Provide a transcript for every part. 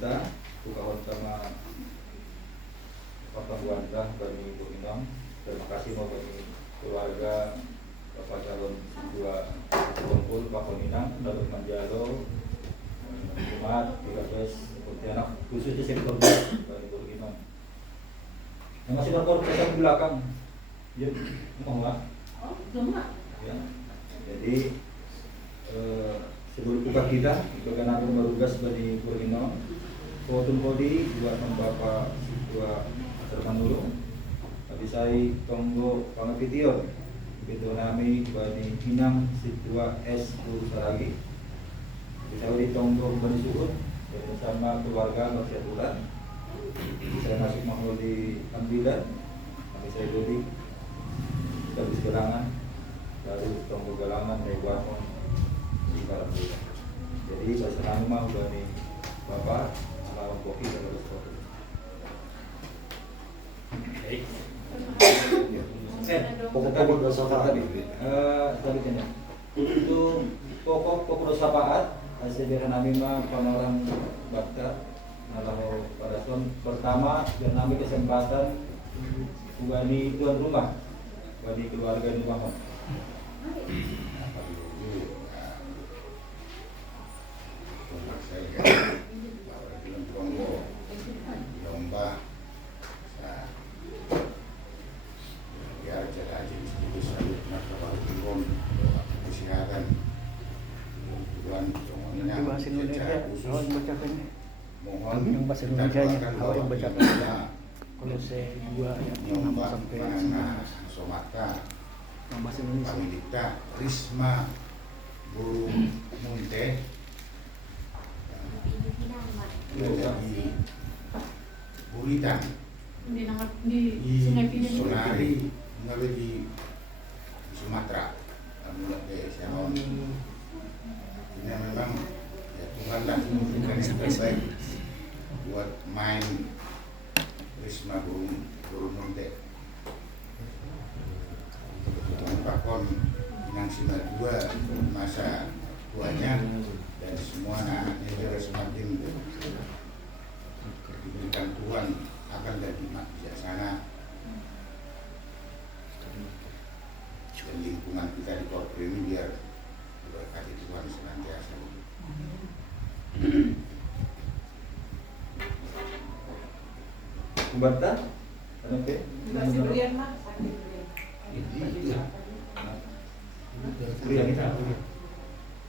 kita buka bersama Bapak Wanda bagi Ibu Imam. Terima kasih bagi keluarga Bapak calon dua kumpul Bapak Minang, Datuk Manjalo, Jumat, PKPS, Pontianak, khususnya sektor bagi Ibu Imam. Yang masih berkorban di belakang, ya, mau nggak? Oh, gemak. Ya. Jadi sebelum buka kita, kita akan berugas bagi Ibu Imam. Potong kodi buat Bapak dua terpan dulu. Tapi saya tunggu pangapitior. Itu nami bani Minang situa S lagi. Saya ditunggu bani suhun bersama keluarga Masyarakat. Saya masuk mau di ambilan. Kami saya jadi habis gelangan, baru tunggu gelangan dari wafon di Karangturi. Jadi saya senang mau bani Bapak lawan kopi dan terus kopi. Pokok dosa tadi. Tadi kan. Itu pokok dosa paat. Hasil nami mah panorang bakta. Nalau pada tahun pertama dan nami kesempatan bani tuan rumah, bani keluarga di rumah. Bahasa Indonesia, awak yang bacakan yang bahasa Indonesia nya, awak yang bacakan Kolose 2 ayat 6 sampai 19. Somata, Yang bahasa Indonesia. Pamilita, Risma, Guru Munte, di Buritan, Di Sungai Pinang. Sonari, nggak di Sumatera, Siaon. Ini memang ya Tuhan lah memberikan yang terbaik buat main Risma Guru Munte. Pakon Minang Sima 2 masa tuanya dan semua anak-anaknya juga semakin diberikan Tuhan akan jadi bijaksana dan lingkungan kita di Korpri ini biar diberkati Tuhan senantiasa. Kumbata? Oke. Masih berian mah, sakit berian. Berian kita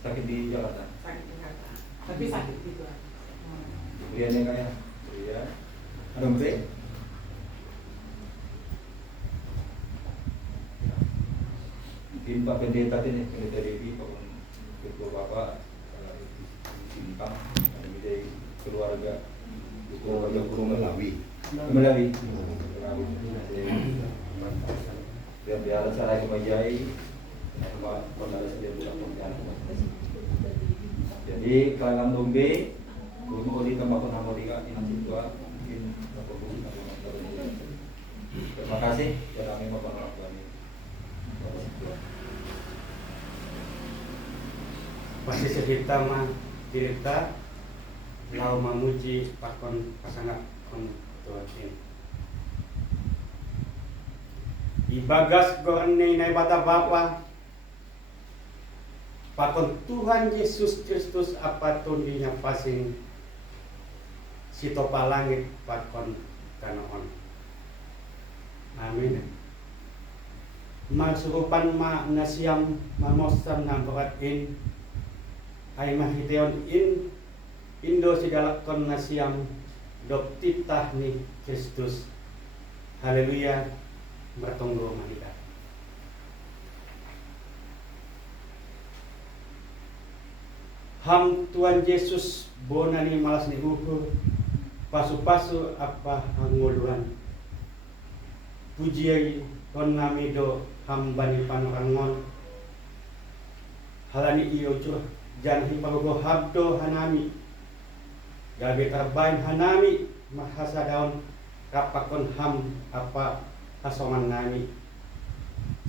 sakit di Jakarta. Sakit di Jakarta. Tapi sakit gitu. Berian yang kayak berian. Ada beri? Mungkin Pak Pendeta ini, Pendeta Devi, Pak Ketua Bapak, Simpang, dari keluarga Guru Melawi. Biar cara yang memajai, jadi kalangan dombe, Guru Melawi tambah penamodiga inang situa mungkin terima kasih dan kami mau penolakan. Pasti cerita mah cerita lau memuji pakon pasangan kon tuakin. Ibagas goreng nai bata bapa pakon Tuhan Yesus Kristus apa tundinya pasing sitopa langit pakon kanoon. Amin. Masurupan ma nasiam mamosan namparatin ay mahiteon Indo sigalakon nasiam doktitah ni Kristus. Haleluya. Bertunggu mahita. Ham Tuhan Yesus bonani malas ni ukur pasu-pasu apa hanguluan. Puji kon namido hambani panorangon. Halani iyo curah janhi pagogo habdo hanami gabe tarbain hanami mahasa daun kapakon ham apa asoman nami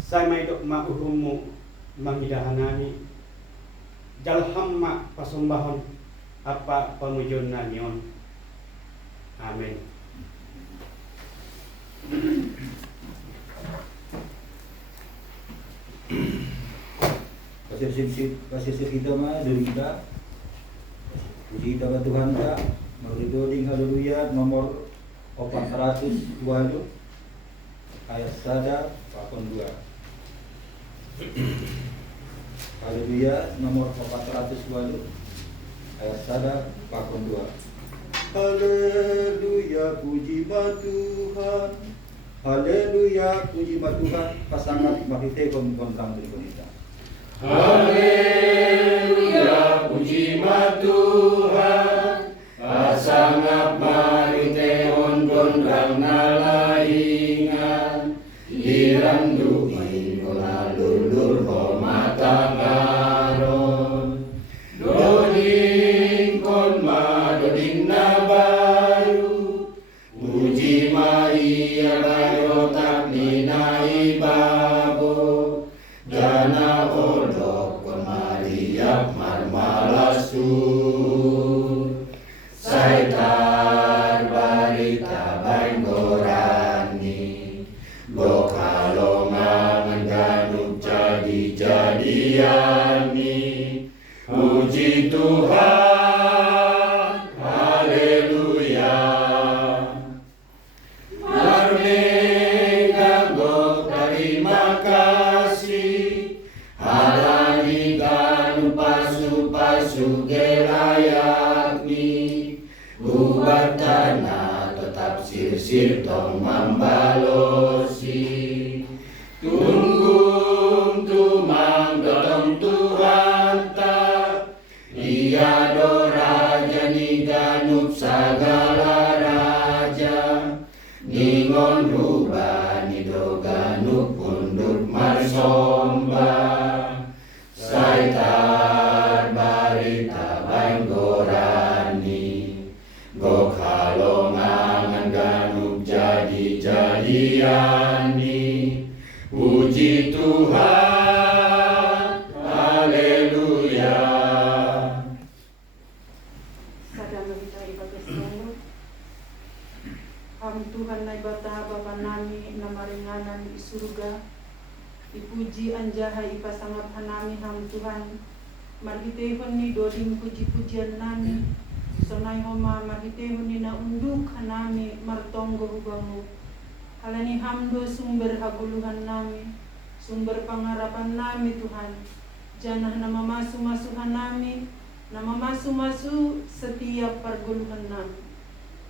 saya maidok mauhumu mangida hanami jalhamma pasombahon apa pamujon nanion Amin. Kasih kita mah dari kita. Puji kita ke Tuhan kita. Meridoding haleluya nomor 402 ayat sada pakon 2. Haleluya nomor 402 ayat sada pakon 2. Haleluya puji ma Tuhan. Haleluya puji ma Tuhan. Pasangan mahite kon tang kita. Haleluya puji ma Tuhan. Pasangap marite ondon rang nalaingan. Irandu ingkona lulur homatangaron. Doding kon ma doding na baru. Puji ma iya bayo tak ninai babo. Jana odok kon mariap marmalasur. Saitar barita banggorani. Go kalonga mengganuk jadi-jadiani. Puji Tuhan, haleluya. Merdeka go terima kasih. Halani ganu pasu-pasu gelayakni. Buat tanah tetap sir-sir tong membalosi. Tunggung tumang dodong Tuhan tak. Ia do raja ni ganup sagala raja. Ningon rubah ni do ganup undut marsombah. Saitar barita banggorani. Go kalongan ganup jadi-jadiani. Puji Tuhan, haleluya. Sadama kita ibadah sungguh. Ham Tuhan na ibata Bapa nami na maringanan di surga. Ipuji anjaha ipasangap hanami ham Tuhan. Margitehon ni doding puji-pujian nami. Sonay homa margitehon ni na unduk hanami martonggo hubangu. Halani hamdo sumber haguluhan nami. Sumber pangarapan nami Tuhan. Janah nama masu-masuhan nami. Nama masu-masu setiap perguluhan nami.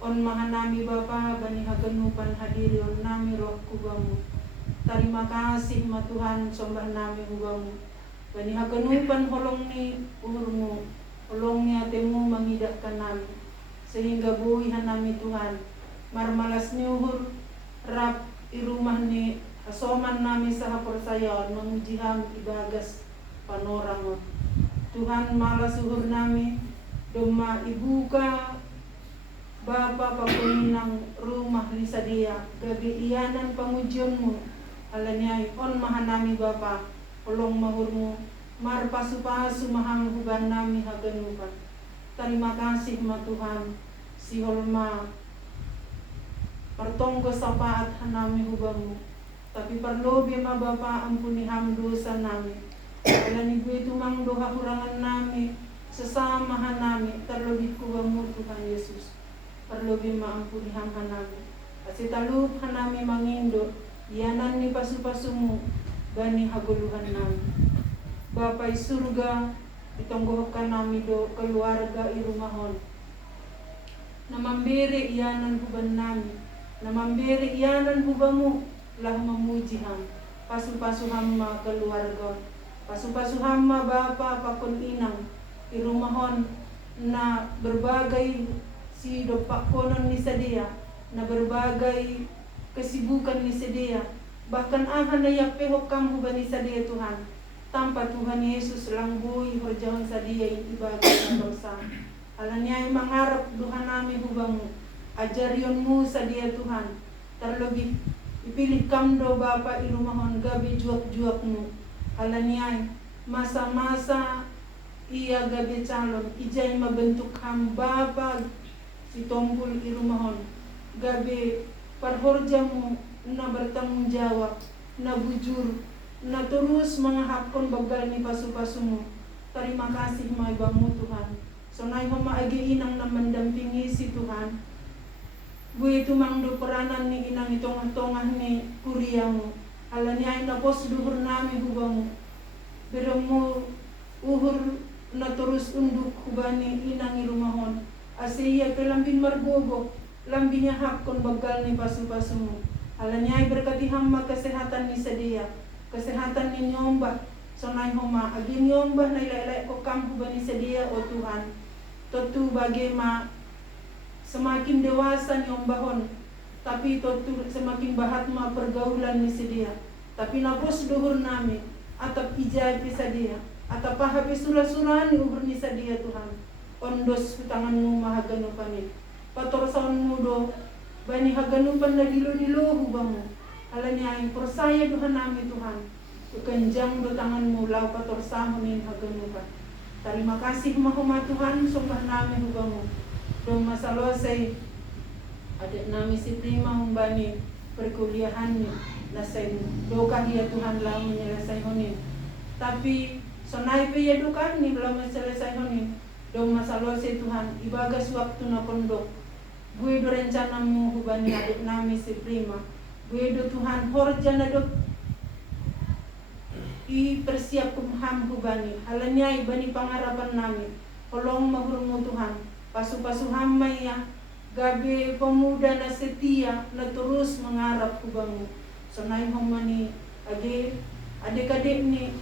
On mahanami Bapa bani haganupan hadiri on nami roh kubamu. Terima kasih ma Tuhan sombah nami hubamu. Bani haganupan holong ni uhurmu. Holong ni atemu mengidakkan nami. Sehingga buihan nami Tuhan. Marmalas ni uhur. Rap irumah ni asoman nami saha persayaon menguji ham ibagas panorangon. Tuhan malas uhur nami. Doma ibuka Bapa papuninang rumah lisa dia. Gabi iyanan pangujionmu. Alanyay on mahanami Bapa. Olong mahurmu. Mar pasu-pasu mahang huban nami haganupan. Terima kasih ma Tuhan. Si holma pertonggo sapaat hanami hubamu. Tapi perlu bima Bapa ampuni ham dosa nami. Alani gue tumang doha hurangan nami. Sesama hanami. Terlebih kubamu Tuhan Yesus. Perlu bima ampuni ham hanami. Kasih talup hanami mangindo. Yanan ni pasu-pasumu. Bani haguluhan nami. Bapa surga. Itonggohkan nami do keluarga irumahon. Namambere iyanan huban nami. Namambere iyanan hubamu. Lah memuji ham. Pasu-pasu hamma keluarga. Pasu-pasu hamma Bapa pakon inang. Irumahon na berbagai si dopak konon ni sedia. Na berbagai kesibukan ni sedia. Bahkan ahan na yapehok kam huban ni sedia Tuhan. Tanpa Tuhan Yesus langbui horjawan sadia ibadah na dosa. Alanyay mangarap Tuhan nami hubamu. Ajarionmu sadia Tuhan. Terlebih ipilih kamdo Bapa irumahon gabi juak-juakmu. Alanyay masa-masa ia gabi calon. Ijay mabentuk ham Bapa si tombol irumahon. Gabi parhorjamu na bertanggung jawab, na bujur, na terus mengahapkan bagal ni pasu-pasumu. Terima kasih maibamu Tuhan. Sonai homa agi inang na mendampingi si Tuhan. Gue itu mangdo peranan ni inang itong-tongah ni kuriamu. Alani ay na pos duhur nami hubamu. Beremu uhur na terus unduk hubani inang irumahon. Asiya ke lambin margogo, lambinya hakon bagal ni pasu-pasumu. Alani ay berkati hamba kesehatan ni sedia, kesehatan ni nyombah. Sonai homa agi nyombah na ilai-ilai ko kampu bani sedia o Tuhan. Tentu bagaimana semakin dewasa nyombahon, tapi tentu semakin bahatma pergaulan ni sedia. Tapi napos duhur nami atap ijai pisadia, atap pahapi surah-surah ni uhur ni sedia Tuhan. Ondos tanganmu maha ganupani. Pator saunmu do bani haganupan na dilo-dilo hubamu. Alani ay persaya Tuhan nami Tuhan. Kenjang do tanganmu lau pator sahunin haganupan. Terima kasih mahoma Tuhan sumpah nami hubamu. Dong masalah say adik nami si prima humbani perkuliahan ni nasay doka dia Tuhan lau menyelesai honin. Tapi sonai pe ya doka ni belum menyelesai honin. Dong masalah say Tuhan ibagas waktu na pondok. Gue do rencanamu hubani adik nami si prima. Gue do Tuhan horjana do i persiap kumham hubani. Halanyai bani pangarapan nami. Kolong mahurmu Tuhan. Pasu-pasu hamai ya. Gabe pemuda na setia na terus mengarap hubamu. Sonai homani ade adik-adik ni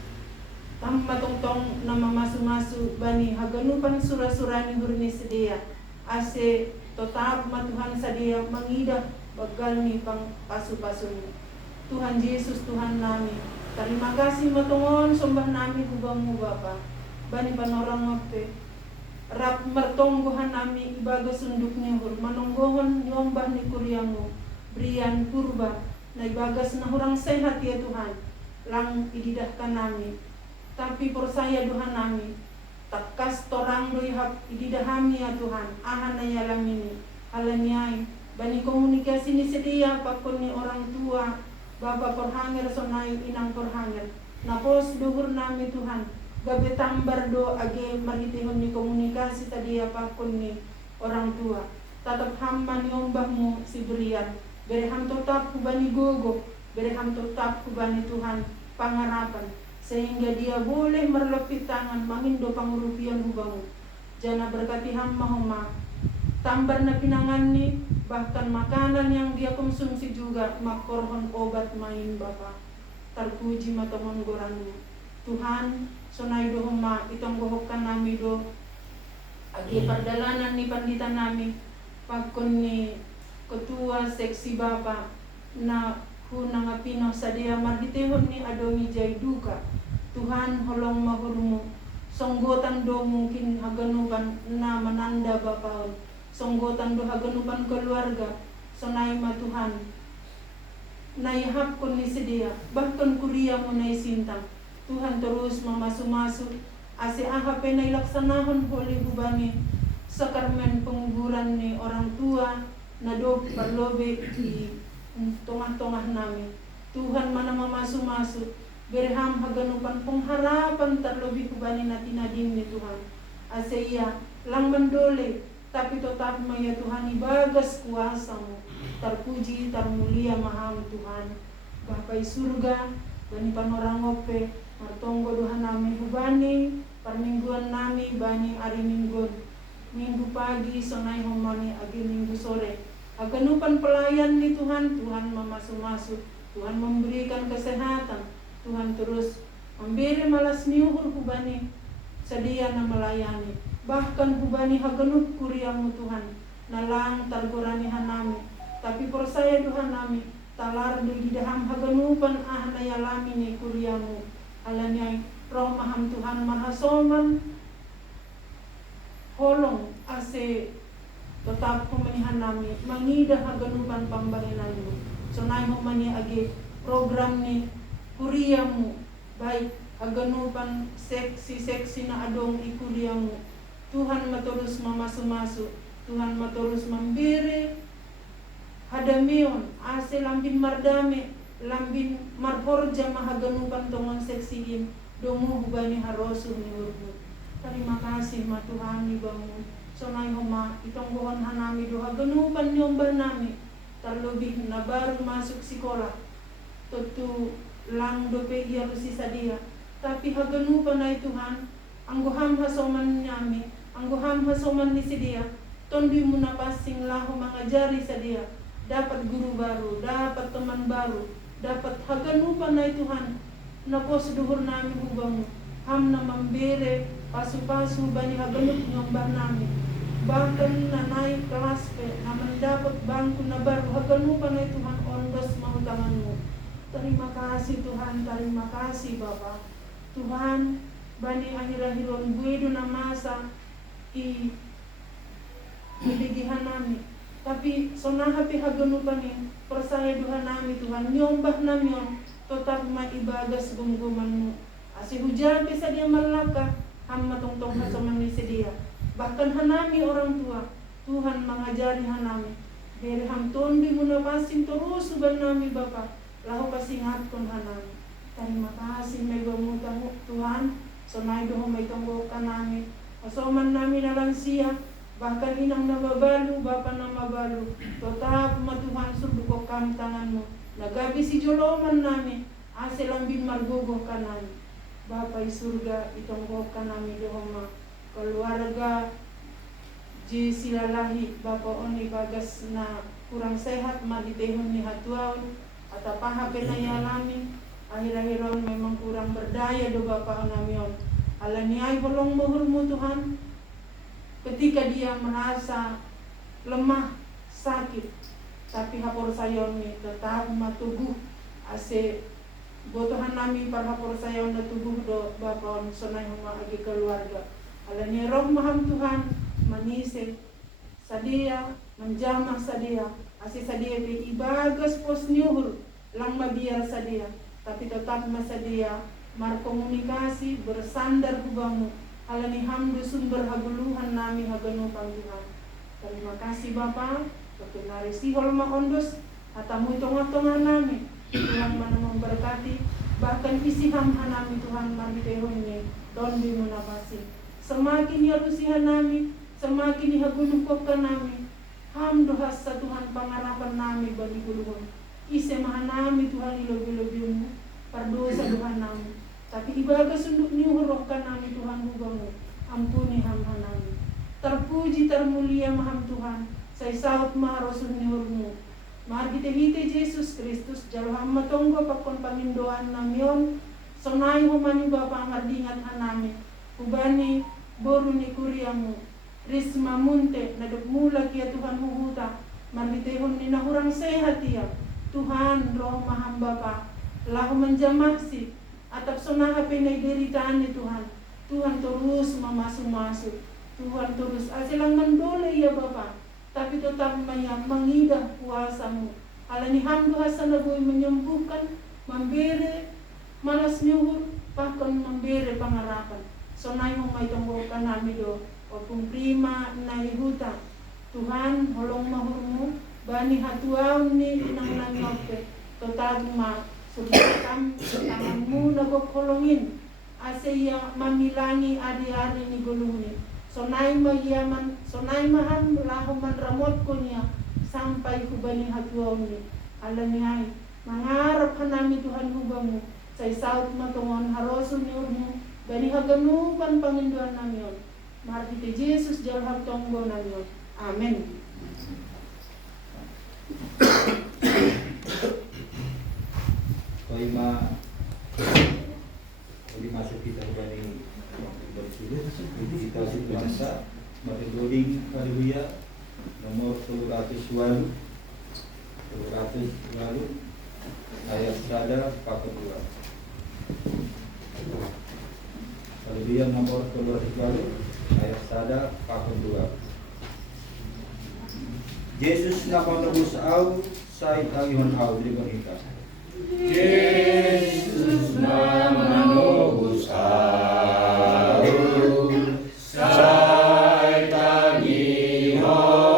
tamma tong-tong nama masu-masu bani haganupan surah-surah ni hurni sedia. Ase tetap Tuhan sedia mengidah bagal ni pang pasu-pasumu. Tuhan Yesus Tuhan nami. Terima kasih matungon sembah nami hubamu Bapa. Bani panorang ngape. Rap mertonggohan nami ibaga sunduk nyuhur. Manonggohon nyombah ni kuriamu. Brian purba. Na ibagas na hurang sehat ya Tuhan. Lang ididahkan nami. Tapi persaya Tuhan nami. Takas torang doihap ididahami ya Tuhan. Ahan na yalam ini. Halanyai. Bani komunikasi ni sedia pakon ni orang tua. Bapa perhanger sonai inang perhanger. Napos duhur nami Tuhan. Gabe tambar do age maritihon ni komunikasi tadi apapun ni orang tua. Tatap hamba ni ombahmu si berian. Bereham tetap kubani gogo. Bereham tetap kubani Tuhan pangarapan. Sehingga dia boleh merlepit tangan mangindo pangurupian hubamu. Jana berkati hamba homa. Tambar na pinangan ni bahkan makanan yang dia konsumsi juga makorhon obat main Bapa. Terpuji matongon goranmu Tuhan sonai do homa itong gohokkan nami do agi perdalanan ni pandita nami pakon ni ketua seksi Bapa na hunang apino sadia marhitehon ni adomi jai duka. Tuhan holong mahurmu songgotan do mungkin haganupan na mananda Bapaon. Songgotan do haganupan keluarga sonai ma Tuhan naihap kon ni sedia bahkan kuria mo nai sintang Tuhan terus memasu-masu ase ahape na ilaksanahon holi hubani sakarmen penguburan ni orang tua na do parlobe di tongah-tongah nami Tuhan mana memasu-masu berham haganupan pengharapan terlebih hubani na tinadim ni Tuhan ase iya lang mendole tapi tetap maya Tuhan ibagas kuasamu. Terpuji, termulia maham Tuhan. Bapa surga, bani panorang ope, martonggo Tuhan nami hubani, permingguan nami bani hari minggu. Minggu pagi sonai homani agi minggu sore. Aganupan pelayan ni Tuhan, Tuhan memasu-masu, Tuhan memberikan kesehatan, Tuhan terus memberi malas miuhur hubani, sedia na melayani. Bahkan hubani hagenup kuriamu Tuhan nalang targorani hanami tapi persaya Tuhan nami talar di daham hagenupan na yalami ni kuriamu alanyai roh maham Tuhan mahasoman holong ase tetap pemenihan nami mangidah hagenupan pambanginanmu sonai humani agi program ni kuriamu baik hagenupan seksi-seksi na adong ikuriamu Tuhan maturus memasu-masu Tuhan maturus memberi hadamion ase lambin mardame lambin marhorja mahaganupan tongon seksiin domo hubani harosu ni urbu. Terima kasih ma Tuhan ni bangun sonai homa itong buhon hanami do haganupan nyomba nami terlebih na baru masuk sekolah tentu lang dope iya sisa dia tapi haganupan ay Tuhan anggoham hasoman nyami anggoham hasoman ni sedia tondi muna pasing lahu mengajari sedia dapat guru baru dapat teman baru dapat haganupan ay Tuhan napos duhur nami hubamu ham na membere pasu-pasu bani haganup nyomba nami bahkan na naik kelas pe na mendapat bangku na baru haganupan ay Tuhan ondos mahutanganmu. Terima kasih Tuhan, terima kasih Bapa. Tuhan bani akhir-akhiron buedo na masa i ibigihan nami tapi sonaha pi haganupan ni persaya Tuhan nami Tuhan nyombah nami tetap ma ibagas gunggumanmu asi hujan bisa dia malaka hamma tongtong hasaman ni sedia bahkan hanami orang tua Tuhan mengajari hanami dari ham tondi muna pasing terus suban nami Bapa lahu pasingatkon hanami. Terima kasih may bamutang Tuhan sonay doho may tonggokan nami asoman nami na lansia bahkan inang nababalu Bapa na mabalu tetap matuhan surduko kam tanganmu nagabi si joloman nami ase lambin margogo kanami Bapa i surga itonggokan nami dohoma keluarga ji silalahi Bapa oni bagas na kurang sehat maditehon ni hatuaon atau paha penayalami akhir-akhiron memang kurang berdaya do Bapa namion alaniai holong mohurmu Tuhan ketika dia merasa lemah sakit tapi hapor sayon ni tetap matuguh ase botohan nami par hapor sayon na tuguh do Bapa on sonay huma agi keluarga alaniai roh maham Tuhan manise sadia menjamah sadia ase sadia pe ibagas pos nyuhur lang mabiar sadia tapi tetap masadia markomunikasi bersandar hubamu alani hamdu sumber haguluhan nami haganupan Tuhan. Terima kasih Bapa perkenari sihol ma ondos hatamu tonga-tonga nami Tuhan mana memberkati bahkan isi ham hanami Tuhan marbitehonnya don bimunapasi semakin yalusihan nami semakin hagunukopkan nami ham dohasa Tuhan pangarapan nami bagi guluhun ise mahanami Tuhan ilobi-lobimu perdosa Tuhan nami tapi ibaga sunduk niuhrohkan nami Tuhan hubamu ampuni ham nami terpuji termulia maham Tuhan saya saut maha rasul niurmu mahar hite Yesus Kristus jalo hamma tonggo pakon pamindoan namion sonai humani Bapa ngardingat hanami hubani boru ni kuriamu risma munte nadok mula kia Tuhan huhuta marmitehon ni nahurang sehat ya Tuhan roh maham Bapa lahu menjamahsi atap sonaha penai deritaan ni Tuhan Tuhan terus memasuk-masuk Tuhan terus asilang mendole ya Bapa tapi tetap mengidah kuasamu alani hamdu hasana boy menyembuhkan memberi malas nyuhur bahkan memberi pangarapan sonai humay tonggokan nami do wapung prima nahihuta Tuhan holong mahurmu bani hatuaw ni inang nangope tetap ma subukan tanganmu nagokholongin ase ya mamilangi ari-ari ni gulungni sonai mayaman sonai maham lahuman ramot ko niya sampai hubani hatuaw ni alaniay mangarap hanami Tuhan hubamu say saut matungon haroso ni urmu bani haganupan panginduan namion marhite Jesus jalhab tonggo namion amen. Kelima masuk kita kembali bersudut kita bangsa makin loading haleluya nomor 200 lalu ayat sadar paket 2 haleluya nomor 200 lalu ayat sadar paket 2 Yesus nakonobus au sai agihon au dari kita Yesus nakonobus au sai agihon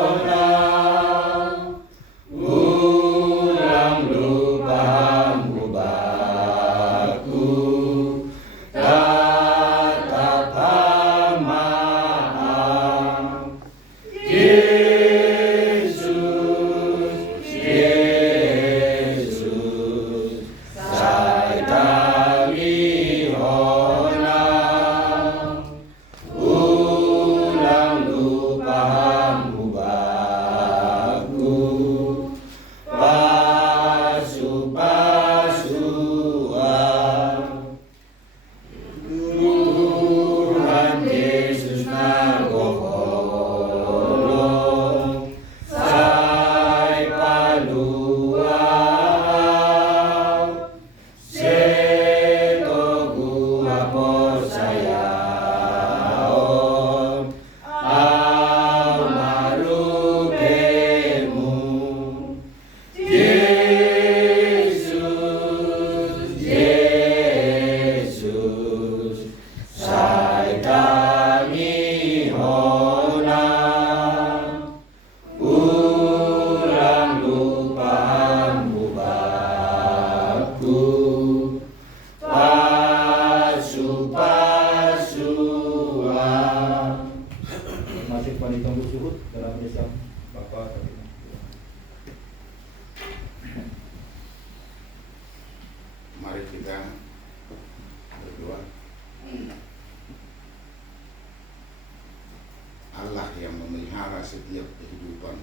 setiap kehidupan.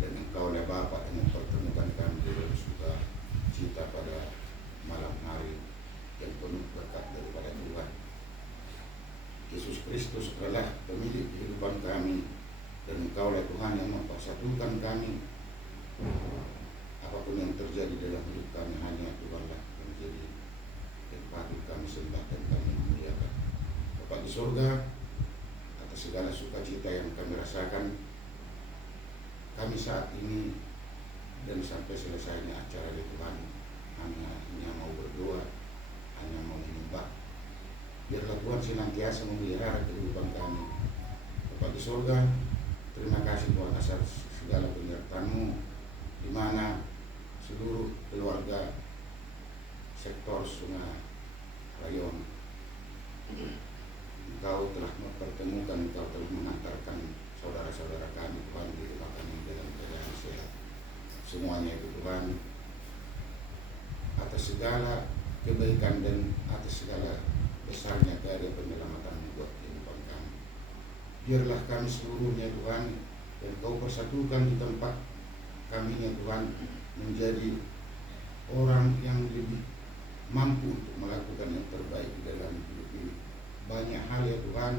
Dan Engkau ya Bapa yang mempertemukan kami dalam suka cita pada malam hari yang penuh berkat daripada Tuhan. Yesus Kristus adalah pemilik kehidupan kami, dan Engkau lah Tuhan yang mempersatukan kami. Apapun yang terjadi dalam hidup kami, hanya Tuhanlah yang menjadi yang patut kami sembah dan kami muliakan. Bapa di surga, atas segala sukacita yang kami rasakan, kami saat ini dan sampai selesainya acara di Tuhan hanya mau berdoa, hanya mau menyembah. Biarlah Tuhan senantiasa memelihara kehidupan kami. Bapa di surga, terima kasih Tuhan atas segala penyertaan-Mu, di mana seluruh keluarga sektor Sungai Rayon Engkau telah mempertemukan, Engkau telah mengantarkan saudara-saudara kami Tuhan di rumah kami dalam keadaan sehat. Semuanya itu Tuhan, atas segala kebaikan dan atas segala besarnya karya penyelamatan buat kehidupan kami. Biarlah kami seluruhnya Tuhan, dan Kau persatukan di tempat kami ya Tuhan, menjadi orang yang lebih mampu untuk melakukan yang terbaik di dalam hidup ini. Banyak hal ya Tuhan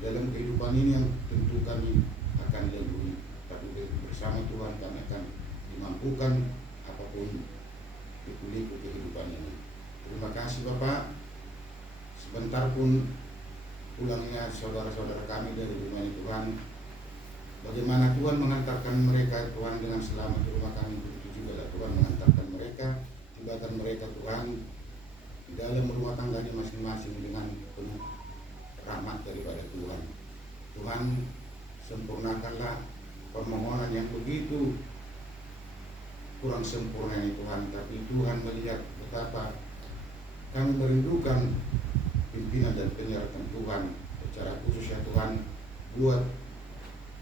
dalam kehidupan ini yang tentu kami akan lalui, tapi bersama Tuhan kami akan dimampukan apapun liku-liku kehidupan ini. Terima kasih Bapak. Sebentar pun pulangnya saudara-saudara kami dari rumah ini Tuhan, bagaimana Tuhan mengantarkan mereka Tuhan dengan selamat di rumah kami, begitu juga lah Tuhan mengantarkan mereka, tinggalkan mereka Tuhan di dalam rumah tangganya masing-masing dengan penuh rahmat daripada Tuhan. Tuhan, sempurnakanlah permohonan yang begitu kurang sempurna ini Tuhan, tapi Tuhan melihat betapa kami merindukan pimpinan dan penyertaan Tuhan, secara khusus ya Tuhan, buat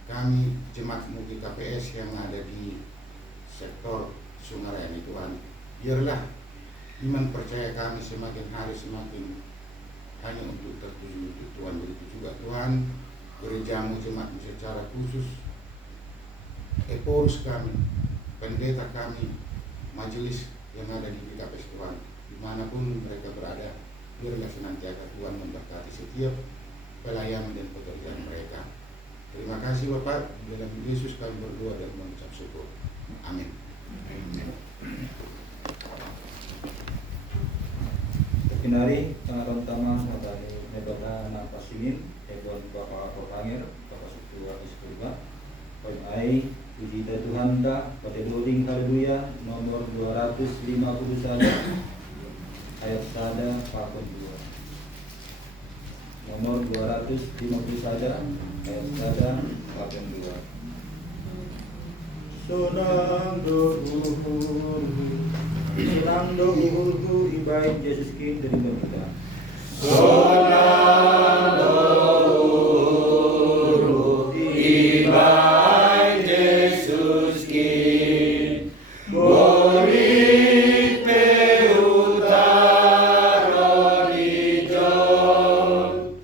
kami jemaat Multi KPS yang ada di sektor Sungai Rayon Tuhan. Biarlah iman percaya kami semakin hari semakin hanya untuk tertuju untuk Tuhan. Begitu juga Tuhan, gerejamu jemaat secara khusus, eporus kami, pendeta kami, majelis yang ada di KPS Tuhan, dimanapun mereka berada, biarlah senantiasa Tuhan memberkati setiap pelayanan dan pekerjaan mereka. Terima kasih Bapak, di dalam Yesus kami berdoa dan mengucap syukur. Amin. Terkinari tanggapan utama dari Nebata Napasimin, Ebon Bapak Propangir, Bapak Sutua Iskurba, Poin Ai, puji Tuhan dah pada doring haleluya nomor 250 saja, ayat sada pakon 2. Nomor 250 saja, ayat sada pakon 2. Sunang do uhurku ibaik Yesus King dari kita. Sonang do uhurku ibaik Yesus King, borit peutaro di John,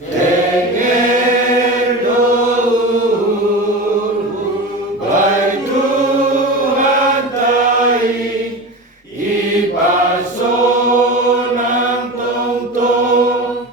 tenger do uhurku baik Tuhan tai, ipasonang tong tong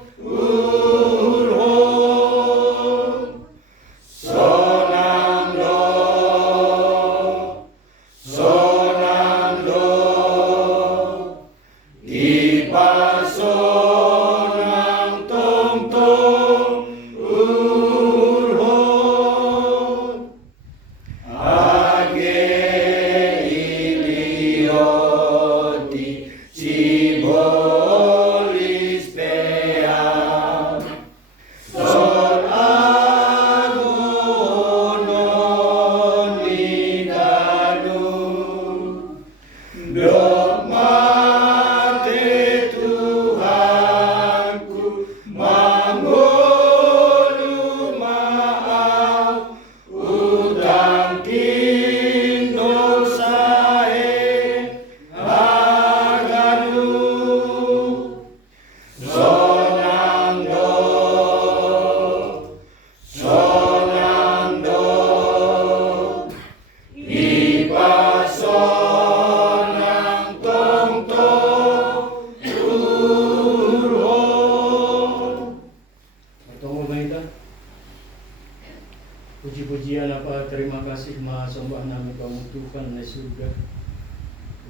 pujian apa terima kasih sembah nami kamu Tuhan na surga.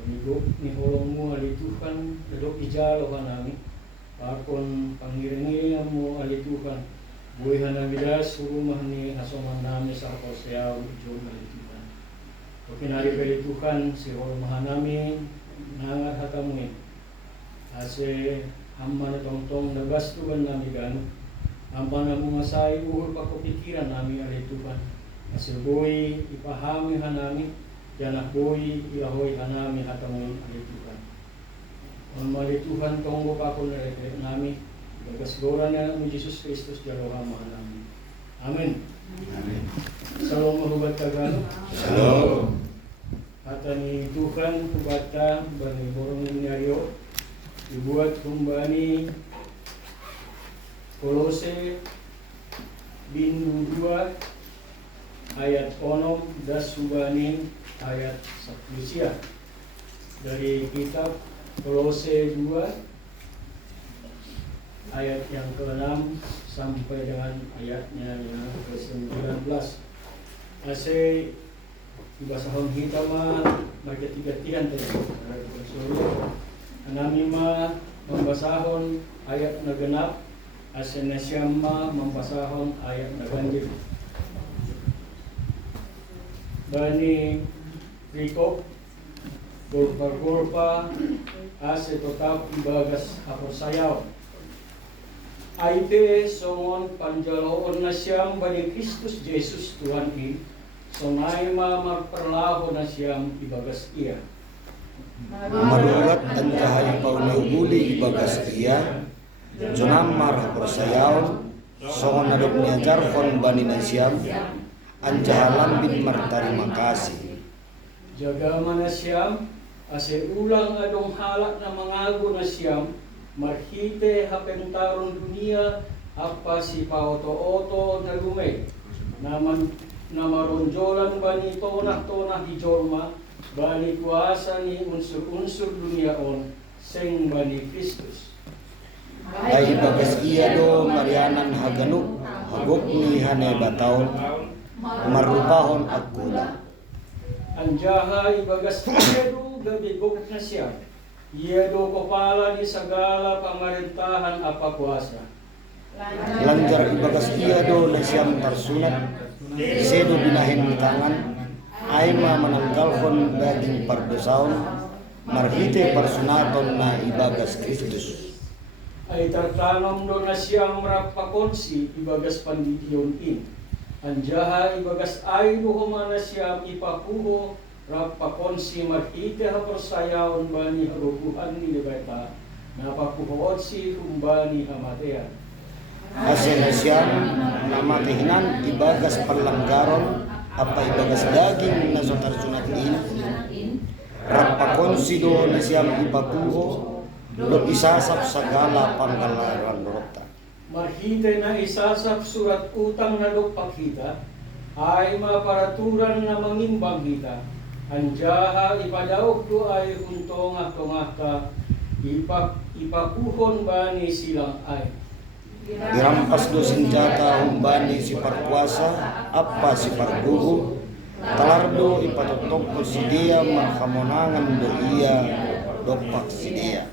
Unigok ni holongmu ali Tuhan dadok ijalo nami. Pakon pangiringan mo ali Tuhan. Buhay nami das rumah ni hasoman nami sa kaporsayaw ijon ali Tuhan. O kinari kali Tuhan si holong nami nangar hatamuin. Ase hamba na tongtong nagastuhan nami gano. Hamba na mumasay uhur pa ko pikiran nami ali Tuhan. Ase boy ipahami hanami. Janah boy iahoy hanami hatamuin ali Tuhan. Mali Tuhan tonggo pa ko nami. Bagasgoran na ni Jesus Kristus jalo hama hanami. Amen. Amin. Salong mahubat kagano. Shalom. Hata ni Tuhan kubata bani borong ninaryo. Dibuat kumbani Kolose bin 2 ayat 6 das subani ayat 10 dari kitab Kolose 2 ayat yang ke-6 sampai dengan ayatnya yang ke-19. Ase ibasahon kita mah mereka tiga-tigan tadi. Nami ma membasahon ayat na genap, asen na siyam ma membasahon ayat na ganjil. Bani Riko, golpa-golpa, ase tetap ibagas hapor sayaw. Aite songon panjaloon na siyam bani Kristus Jesus Tuhan i, sonay ma magperlaho na siyam ibagas iya. Marurat ang kahayo pauniuguli ibagas iya, Jonamar persayaw, songon nadok niajar kon bani nasyam, anjahalan bin martarima kasih. Jaga mana siyam, ase ulang adong halak na mangago na siyam, marhite hapeng taron dunia, apa si paoto-oto na lumay, na maronjolan bani tonah-tonah hijolma, bani kuasa ni unsur-unsur duniaon, seng bani Kristus. Ay ibagas iya do marianan haganuk, hagok ni hanay bataon, marupahon agkula. Anjaha ibagas iya do gabigok na siya, iya do kopala ni sagala pamarintahan apa kuasa. Lanjar ibagas iya do na siyam tarsunat, sedo binahin ni tangan, ay mananggalhon daging pardosaon, marhite parsunaton na ibagas Kristus. Ay tartanom do na siyang marapakonsi ibagas pandidiyon in. Anjaha ibagas ay do humana siyang ipakuho rapakonsi marhite haporsayaon bani harubuhan ni libeta napakuhoot si humbani hamatean. Ase na siyam namatihinan ibagas palanggaron, apa ibagas daging na so tarsunat in, rapakonsi do na siyam ipakuho, lo isasap sagala panggalaran rota. Marhite na isasap surat utang na pakita, ay maparaturan na mangimbang kita. Anjaha ipadaog do ay huntongah-tongah ka, ipakuhon bani silang ay. Dirampas do senjata humbani si parkuasa, apa si parguru, talardo ipatutok do si dia makamonangan do iya dopak si dia.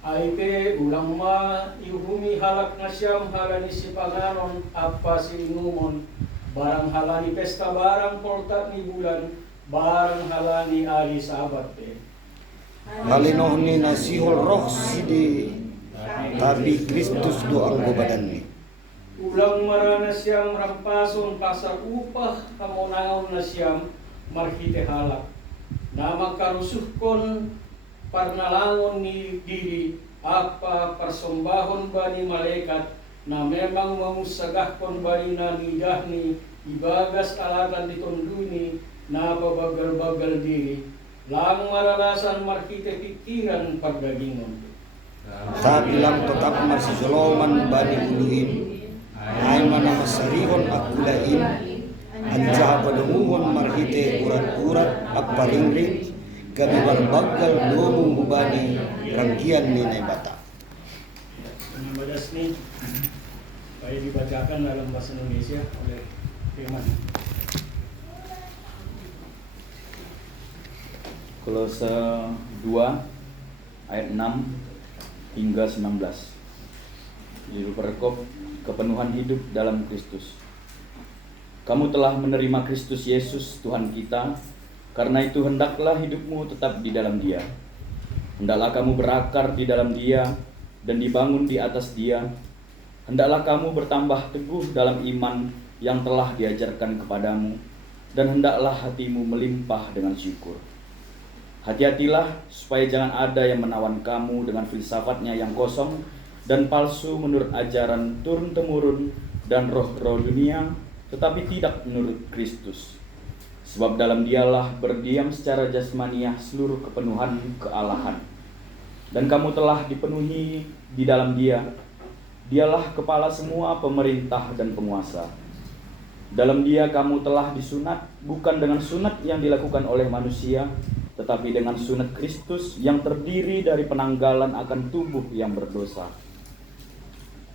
Aite ulang ma iuhumi halak na siyam halani si panganon apa si inumon, barang halani pesta barang portat ni bulan, barang halani ari sabat te. Halinoh ni nasihol roh si di, tapi Kristus do ang badan ni. Ulang marana siyang rampason pasar upah kamonangon na siyam marhite halak. Na magkarusuhkon parnalangon ni diri apa persombahon bani malaikat na memang memusagahkon bani na nidah ni ibagas alatan ditonduni na pabagal-bagal diri lang maralasan marhite pikiran pagdagingon. Tapi lang tetap masih Soloman bani uluin, ay manamasarihon akulain, anjaha padunguhon marhite urat-urat agparingring, kami barbagal lumong bubani ranggian ni bata. Ini badas ni, baik dibacakan dalam bahasa Indonesia oleh Firman. Kolose 2 ayat 6 hingga 19. Judul perkop kepenuhan hidup dalam Kristus. Kamu telah menerima Kristus Yesus Tuhan kita, karena itu hendaklah hidupmu tetap di dalam Dia. Hendaklah kamu berakar di dalam Dia dan dibangun di atas Dia. Hendaklah kamu bertambah teguh dalam iman yang telah diajarkan kepadamu, dan hendaklah hatimu melimpah dengan syukur. Hati-hatilah supaya jangan ada yang menawan kamu dengan filsafatnya yang kosong dan palsu menurut ajaran turun-temurun dan roh-roh dunia, tetapi tidak menurut Kristus. Sebab dalam Dialah berdiam secara jasmaniah seluruh kepenuhan kealahan. Dan kamu telah dipenuhi di dalam Dia. Dialah kepala semua pemerintah dan penguasa. Dalam Dia kamu telah disunat, bukan dengan sunat yang dilakukan oleh manusia, tetapi dengan sunat Kristus yang terdiri dari penanggalan akan tubuh yang berdosa.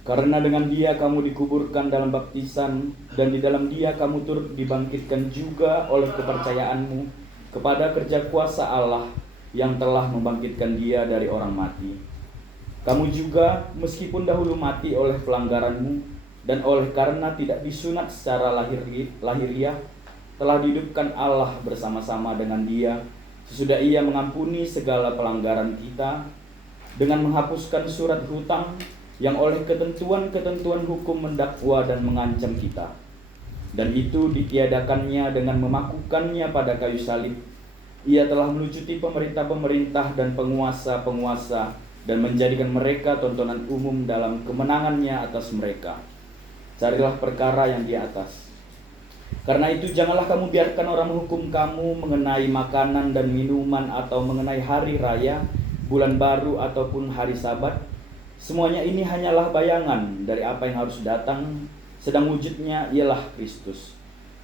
Karena dengan Dia kamu dikuburkan dalam baptisan, dan di dalam Dia kamu turut dibangkitkan juga oleh kepercayaanmu kepada kerja kuasa Allah yang telah membangkitkan Dia dari orang mati. Kamu juga, meskipun dahulu mati oleh pelanggaranmu, dan oleh karena tidak disunat secara lahiriah, telah dihidupkan Allah bersama-sama dengan Dia, sesudah Ia mengampuni segala pelanggaran kita, dengan menghapuskan surat hutang yang oleh ketentuan-ketentuan hukum mendakwa dan mengancam kita. Dan itu ditiadakannya dengan memakukannya pada kayu salib. Ia telah melucuti pemerintah-pemerintah dan penguasa-penguasa, dan menjadikan mereka tontonan umum dalam kemenangannya atas mereka. Carilah perkara yang di atas. Karena itu janganlah kamu biarkan orang menghukum kamu mengenai makanan dan minuman, atau mengenai hari raya, bulan baru, ataupun hari Sabat. Semuanya ini hanyalah bayangan dari apa yang harus datang, sedang wujudnya ialah Kristus.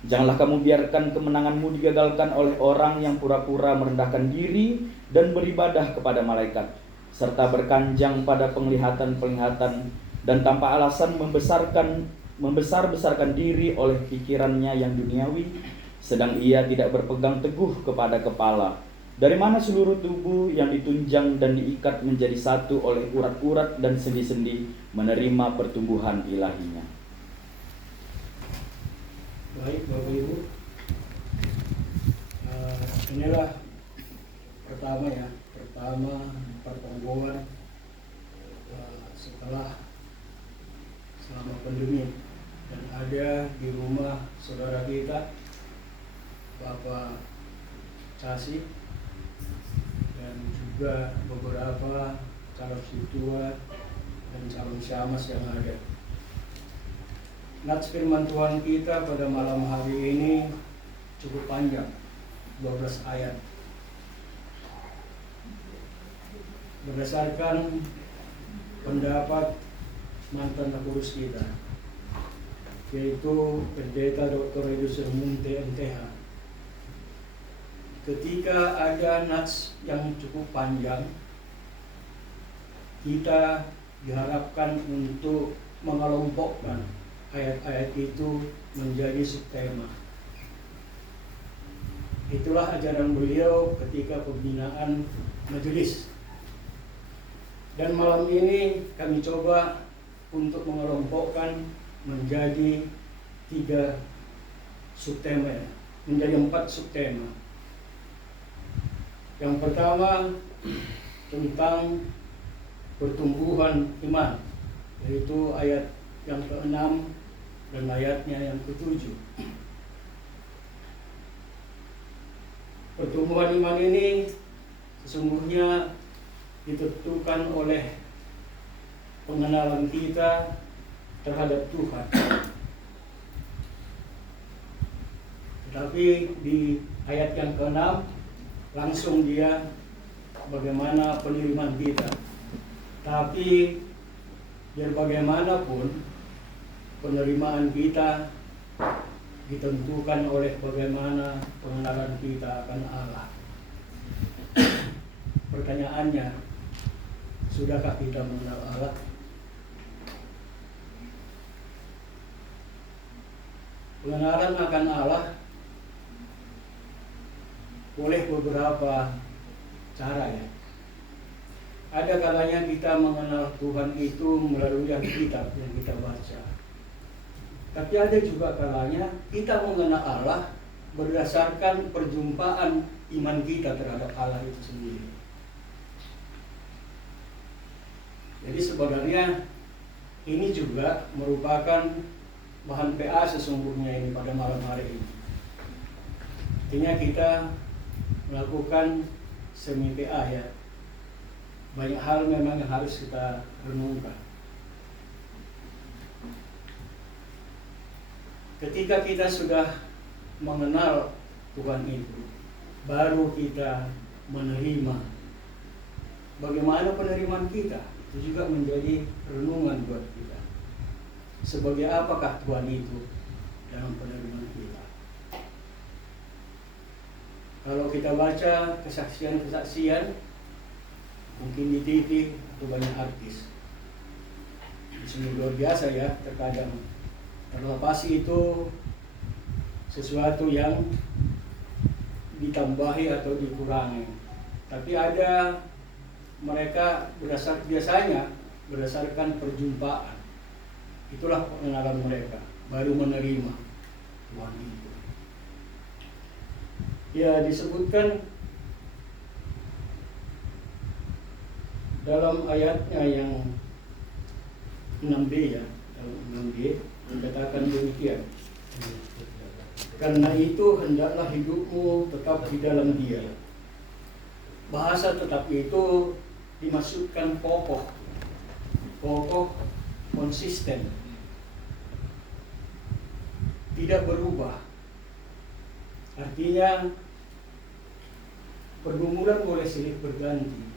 Janganlah kamu biarkan kemenanganmu digagalkan oleh orang yang pura-pura merendahkan diri dan beribadah kepada malaikat, serta berkanjang pada penglihatan-penglihatan, dan tanpa alasan membesar-besarkan diri oleh pikirannya yang duniawi, sedang ia tidak berpegang teguh kepada kepala, dari mana seluruh tubuh yang ditunjang dan diikat menjadi satu oleh urat-urat dan sendi-sendi menerima pertumbuhan ilahinya. Baik Bapak Ibu, inilah pertama pertemuan setelah selama pandemi, dan ada di rumah saudara kita Bapak Casi, dan juga beberapa calon situa dan calon syamas yang ada. Nats firman Tuhan kita pada malam hari ini cukup panjang, 12 ayat. Berdasarkan pendapat mantan pengurus kita, yaitu Pendeta Dr. Edus Munte MTH, ketika ada nats yang cukup panjang, kita diharapkan untuk mengelompokkan ayat-ayat itu menjadi subtema. Itulah ajaran beliau ketika pembinaan majelis. Dan malam ini kami coba untuk mengelompokkan menjadi 3 subtema, menjadi 4 subtema. Yang pertama tentang pertumbuhan iman, yaitu ayat yang ke-6 dan ayatnya yang ke-7. Pertumbuhan iman ini sesungguhnya ditentukan oleh pengenalan kita terhadap Tuhan. Tetapi di ayat yang ke-6 langsung dia bagaimana penerimaan kita. Tapi biar bagaimanapun penerimaan kita ditentukan oleh bagaimana pengenalan kita akan Allah. Pertanyaannya, sudahkah kita mengenal Allah? Pengenalan akan Allah boleh beberapa cara ya. Ada kalanya kita mengenal Tuhan itu melalui Alkitab yang kita baca. Tapi ada juga kalanya kita mengenal Allah berdasarkan perjumpaan iman kita terhadap Allah itu sendiri. Jadi sebenarnya ini juga merupakan bahan PA sesungguhnya ini pada malam hari ini. Artinya kita melakukan semi PA ya. Banyak hal memang yang harus kita renungkan. Ketika kita sudah mengenal Tuhan itu, baru kita menerima. Bagaimana penerimaan kita? Itu juga menjadi renungan buat kita. Sebagai apakah Tuhan itu dalam penerimaan kita? Kalau kita baca kesaksian-kesaksian, mungkin di TV atau banyak artis, sungguh luar biasa ya, terkadang terlepas itu sesuatu yang ditambahi atau dikurangi. Tapi ada mereka biasanya berdasarkan perjumpaan. Itulah pengenalan mereka, baru menerima Tuhan itu. Ya, disebutkan dalam ayatnya yang 6b ya, dalam 6b dikatakan demikian. Karena itu hendaklah hidupmu tetap di dalam Dia. Bahasa tetap itu dimaksudkan kokoh, konsisten, tidak berubah. Artinya pergumulan boleh silih berganti,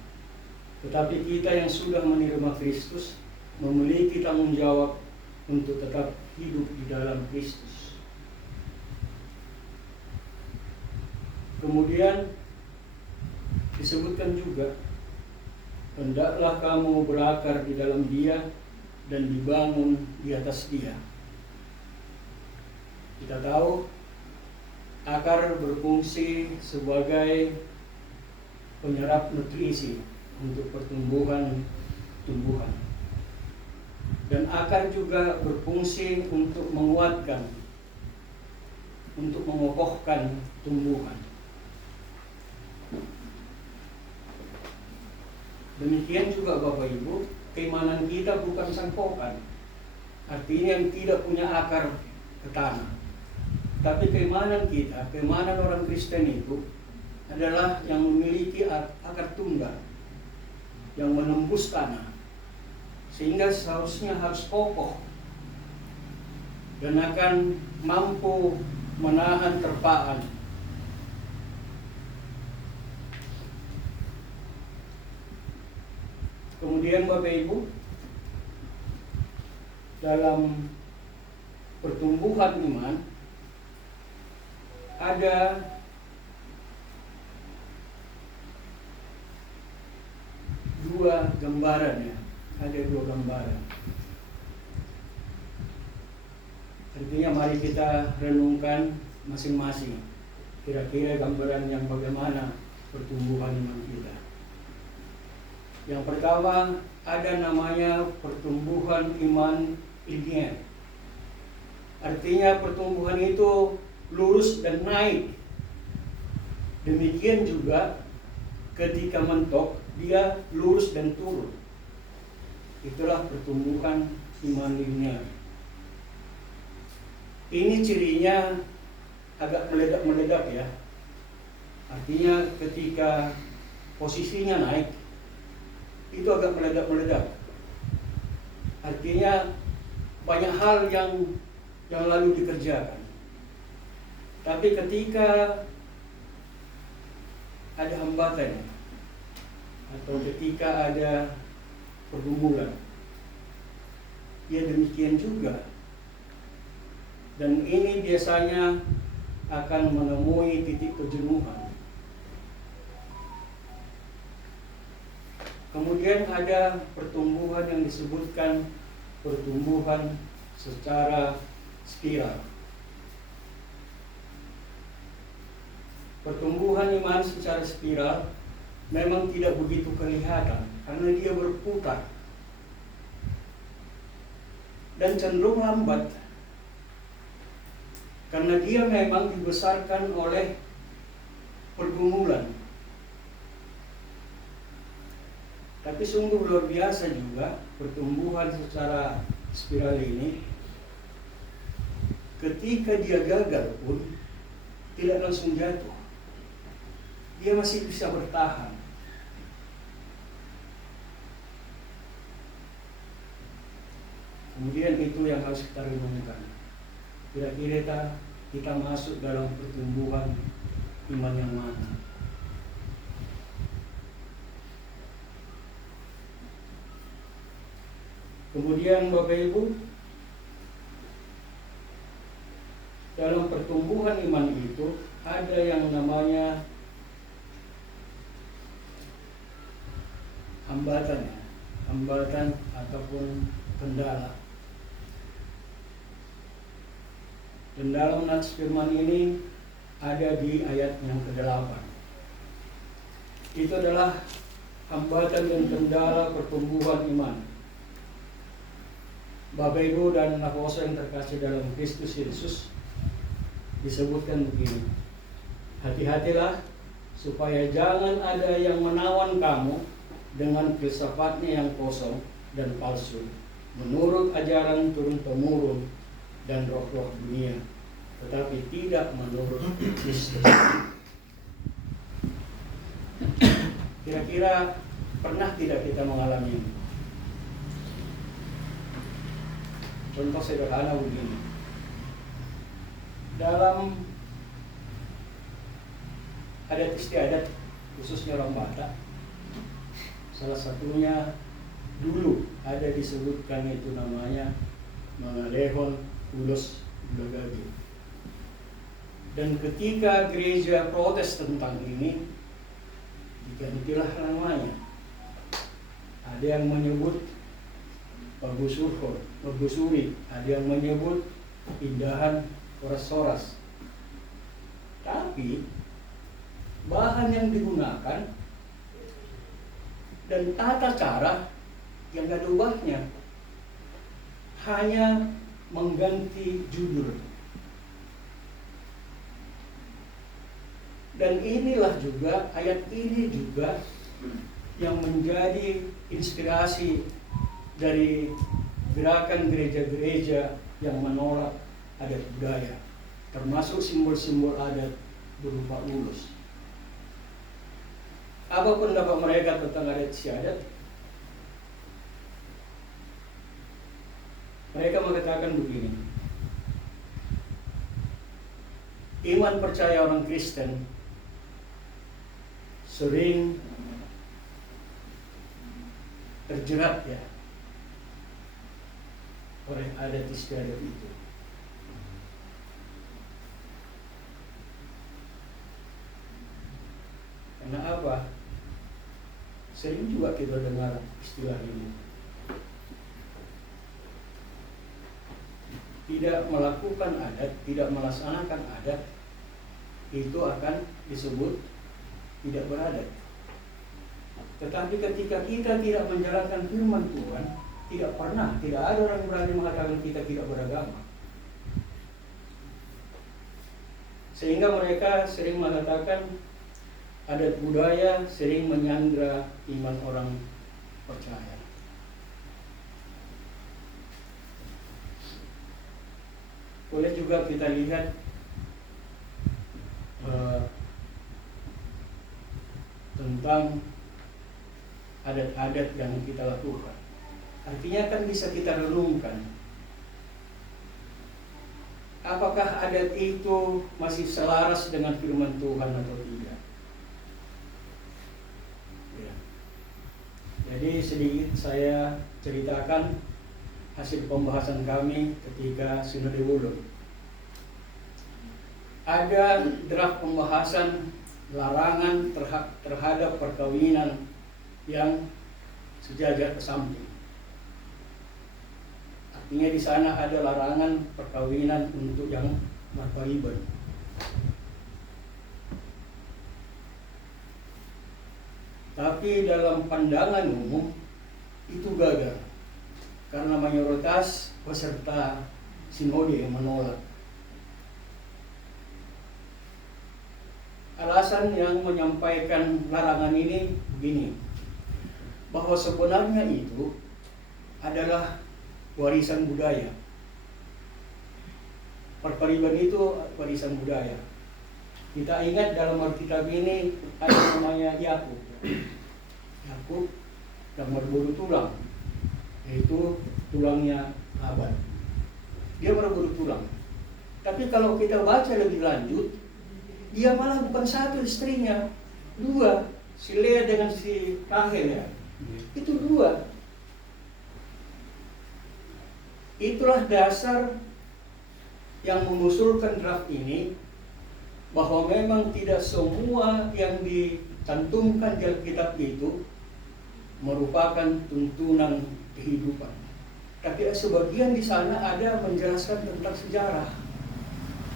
tetapi kita yang sudah menerima Kristus memiliki tanggung jawab untuk tetap hidup di dalam Kristus. Kemudian disebutkan juga, hendaklah kamu berakar di dalam Dia dan dibangun di atas Dia. Kita tahu akar berfungsi sebagai penyerap nutrisi untuk pertumbuhan tumbuhan. Dan akar juga berfungsi untuk menguatkan, untuk mengokohkan tumbuhan. Demikian juga Bapak Ibu, keimanan kita bukan sangkokan. Artinya yang tidak punya akar ke tanah. Tapi keimanan kita, keimanan orang Kristen itu adalah yang memiliki akar tunggal yang menembus tanah, sehingga seharusnya harus kokoh dan akan mampu menahan terpaan. Kemudian Bapak Ibu, dalam pertumbuhan iman ada dua gambaran ya, ada dua gambaran. Artinya mari kita renungkan masing-masing kira-kira gambaran yang bagaimana pertumbuhan iman kita. Yang pertama ada namanya pertumbuhan iman linear. Artinya pertumbuhan itu lurus dan naik. Demikian juga ketika mentok dia lurus dan turun. Itulah pertumbuhan iman linear. Ini cirinya agak meledak-meledak ya. Artinya ketika posisinya naik itu agak meledak-meledak. Artinya banyak hal yang lalu dikerjakan. Tapi ketika ada hambatan atau ketika ada pergumulan, ya demikian juga. Dan ini biasanya akan menemui titik kejenuhan. Kemudian ada pertumbuhan yang disebutkan pertumbuhan secara spiral. Pertumbuhan iman secara spiral memang tidak begitu kelihatan karena dia berputar dan cenderung lambat karena dia memang dibesarkan oleh pergumulan. Tapi sungguh luar biasa juga pertumbuhan secara spiral ini. Ketika dia gagal pun tidak langsung jatuh, dia masih bisa bertahan. Kemudian itu yang harus kita renungkan. Kira-kira kita masuk dalam pertumbuhan iman yang mana? Kemudian Bapak Ibu, dalam pertumbuhan iman itu ada yang namanya hambatan ataupun kendala. Dan dalam nats firman ini ada di ayat yang ke-8. Itu adalah hambatan dan kendala pertumbuhan iman. Bapak Ibu dan anak bangsa yang terkasih dalam Kristus Yesus, disebutkan begini, hati-hatilah supaya jangan ada yang menawan kamu dengan filsafatnya yang kosong dan palsu, menurut ajaran turun-temurun dan roh-roh dunia, tetapi tidak menurut Kristus. Kira-kira pernah tidak kita mengalami ini? Contoh sederhana begini. Dalam adat istiadat khususnya orang Batak, salah satunya dulu ada disebutkan itu namanya mengalehon ulos gulagagi. Dan ketika gereja protes tentang ini, digantilah namanya. Ada yang menyebut Bagusuri, ada yang menyebut indahan soras-soras. Tapi bahan yang digunakan dan tata cara yang gak ada ubahnya, hanya mengganti judul. Dan inilah juga, ayat ini juga yang menjadi inspirasi dari gerakan gereja-gereja yang menolak adat budaya, termasuk simbol-simbol adat berupa ulus. Apa pendapat mereka tentang adat istiadat? Mereka mengatakan begini, iman percaya orang Kristen sering terjerat ya oleh adat istiadat itu. Karena apa? Sering juga kita dengar istilah ini. Tidak melakukan adat, tidak melaksanakan adat, itu akan disebut tidak beradat. Tetapi ketika kita tidak menjalankan firman Tuhan, tidak ada orang yang berani mengatakan kita tidak beragama. Sehingga mereka sering mengatakan adat budaya sering menyandra iman orang percaya. Boleh juga kita lihat tentang adat-adat yang kita lakukan. Artinya kan bisa kita renungkan, apakah adat itu masih selaras dengan firman Tuhan atau tidak. Ya. Jadi sedikit saya ceritakan hasil pembahasan kami ketika Sinode Wulung. Ada draft pembahasan larangan terhadap perkawinan yang sejajar ke samping. Artinya di sana ada larangan perkawinan untuk yang marpariban. Tetapi dalam pandangan umum itu gagal karena mayoritas peserta sinode yang menolak. Alasan yang menyampaikan larangan ini begini, bahwa sebenarnya itu adalah warisan budaya. Perpariban itu warisan budaya. Kita ingat dalam Alkitab ini ada namanya Yakub. Yakub dan berburu tulang, yaitu tulangnya Laban. Dia berburu tulang. Tapi kalau kita baca lebih lanjut, dia malah bukan satu istrinya, dua. Si Lea dengan si Rahel ya. Itu dua. Itulah dasar yang mengusulkan draft ini, bahwa memang tidak semua yang dicantumkan di Alkitab itu merupakan tuntunan kehidupan. Tapi sebagian di sana ada menjelaskan tentang sejarah,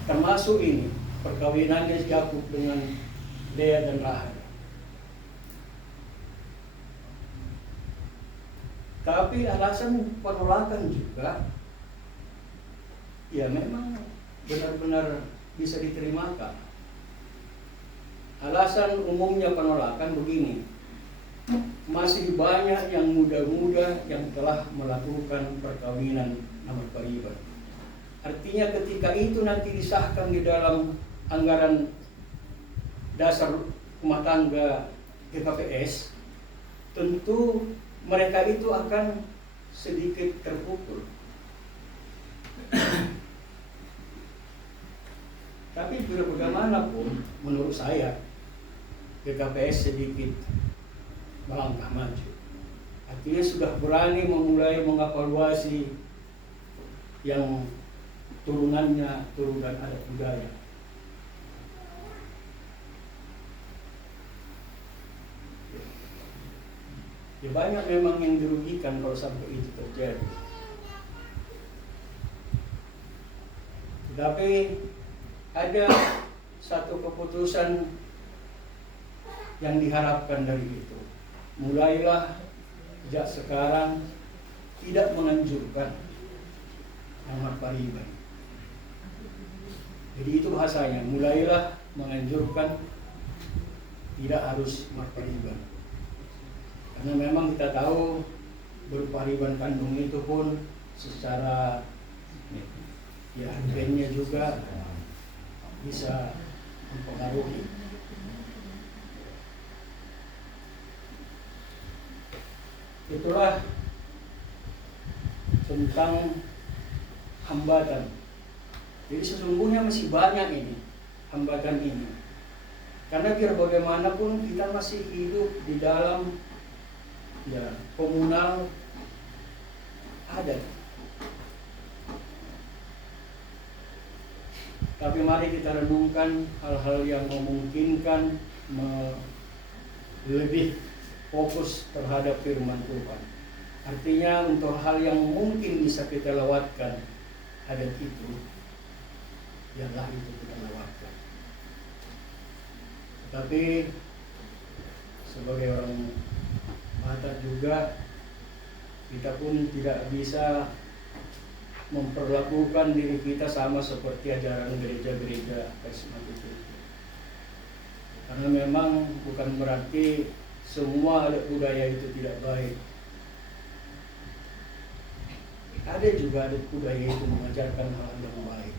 termasuk ini perkawinannya Yakub dengan Lea dan Rahel. Tapi alasan penolakan juga, ya memang benar-benar bisa diterimakan. Alasan umumnya penolakan begini, masih banyak yang muda-muda yang telah melakukan perkawinan nomor paribad. Artinya ketika itu nanti disahkan di dalam anggaran dasar rumah tangga GKPS, tentu mereka itu akan sedikit terpukul. Tapi bagaimanapun menurut saya GKPS sedikit melangkah maju. Artinya sudah berani memulai mengevaluasi yang turunannya turunan adat budaya. Ya banyak memang yang dirugikan kalau sampai itu terjadi. Tapi ada satu keputusan yang diharapkan dari itu. Mulailah sejak sekarang tidak menganjurkan nomor paribad. Jadi itu bahasanya, mulailah menganjurkan tidak harus nomor paribad. Karena memang kita tahu berpariban kandung itu pun secara ya gennya juga bisa mempengaruhi. Itulah tentang hambatan. Jadi sesungguhnya masih banyak ini hambatan ini. Karena biar bagaimanapun kita masih hidup di dalam ya komunal adat. Tapi mari kita renungkan hal-hal yang memungkinkan lebih fokus terhadap firman Tuhan. Artinya untuk hal yang mungkin bisa kita lewatkan adat itu, biarlah itu kita lewatkan. Tapi sebagai orang Batak juga, kita pun tidak bisa memperlakukan diri kita sama seperti ajaran gereja-gereja karismatik itu. Karena memang bukan berarti semua adat budaya itu tidak baik. Ada juga adat budaya itu mengajarkan hal yang baik.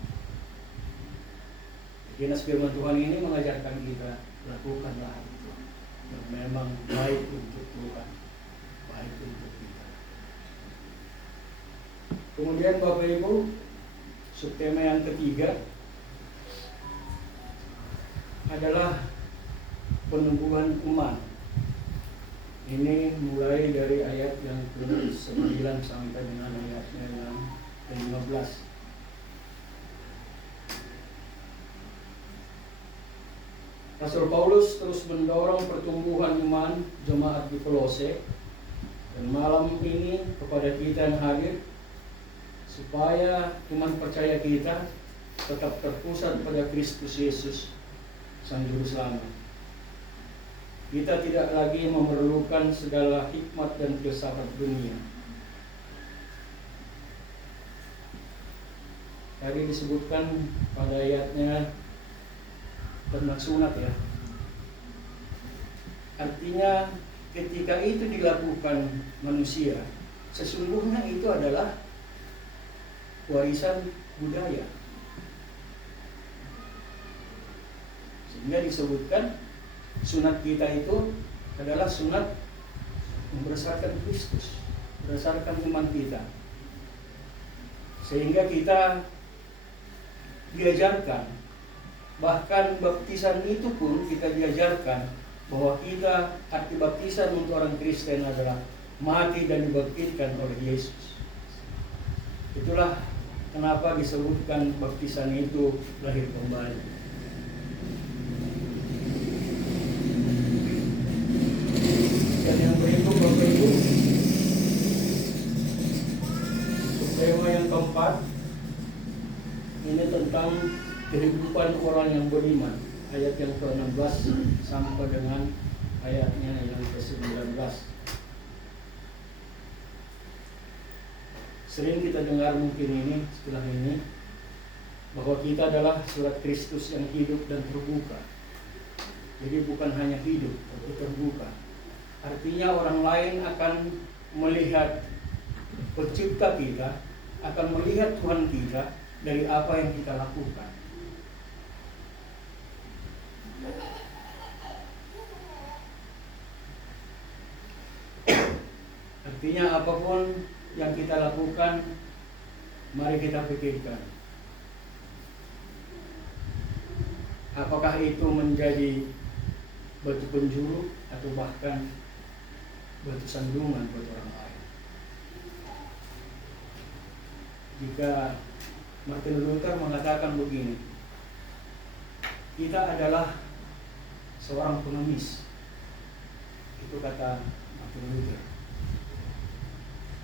Jadi firman Tuhan ini mengajarkan kita, lakukanlah itu yang memang baik untuk Tuhan, baik untuk kita. Kemudian Bapak Ibu, subtema yang ketiga adalah penumbuhan umat. Ini mulai dari ayat yang ke-9 sampai dengan ayat yang ke-15. Rasul Paulus terus mendorong pertumbuhan iman jemaat di Kolose, dan malam ini kepada kita yang hadir, supaya iman percaya kita tetap terpusat pada Kristus Yesus, Sang Juru Selamat. kita tidak lagi memerlukan segala hikmat dan filsafat dunia. Tadi disebutkan pada ayatnya tentang sunat ya. Artinya ketika itu dilakukan manusia, sesungguhnya itu adalah warisan budaya. Sehingga disebutkan sunat kita itu adalah sunat berdasarkan Kristus, berdasarkan iman kita. Sehingga kita diajarkan, bahkan baptisan itu pun kita diajarkan bahwa kita, arti baptisan untuk orang Kristen adalah mati dan dibaptiskan oleh Yesus. Itulah kenapa disebutkan baptisan itu lahir kembali. Dan yang berikut Bapak Ibu, tema yang keempat ini tentang kehidupan orang yang beriman, ayat yang ke-16 sampai dengan ayatnya yang ke-19. Sering kita dengar mungkin ini, setelah ini, bahwa kita adalah surat Kristus yang hidup dan terbuka. Jadi bukan hanya hidup, tapi terbuka. Artinya orang lain akan melihat pencipta kita, akan melihat Tuhan kita dari apa yang kita lakukan. Artinya apapun yang kita lakukan, mari kita pikirkan. Apakah itu menjadi batu penjuru atau bahkan batu sandungan buat orang lain. Jika Martin Luther mengatakan begini, kita adalah seorang pengemis. Itu kata Martin Luther.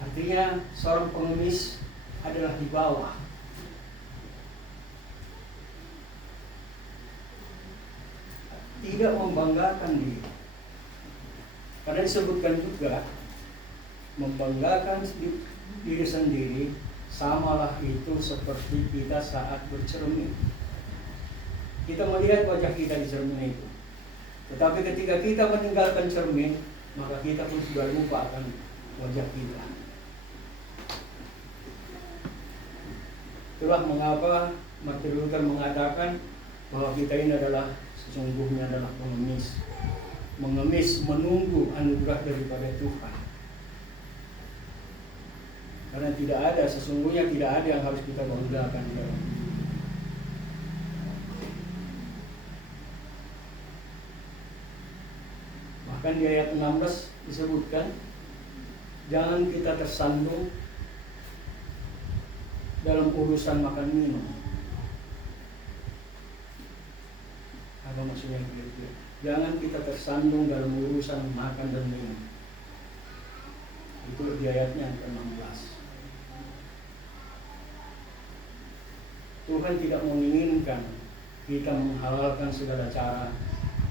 Artinya seorang pengemis adalah di bawah. Tidak membanggakan diri. Karena disebutkan juga membanggakan diri sendiri samalah itu seperti kita saat bercermin. Kita melihat wajah kita di cermin itu. Tetapi ketika kita meninggalkan cermin, maka kita pun sudah lupa akan wajah kita. Itulah mengapa Martin Luther mengatakan bahwa kita ini adalah sesungguhnya adalah pengemis. Mengemis menunggu anugerah daripada Tuhan. Karena tidak ada, sesungguhnya tidak ada yang harus kita banggakan. Bahkan di ayat 16 disebutkan, jangan kita tersandung dalam urusan makan minum. Apa maksudnya gitu? Jangan kita tersandung dalam urusan makan dan minum. Itu di ayatnya ke-16. Tuhan tidak menginginkan kita menghalalkan segala cara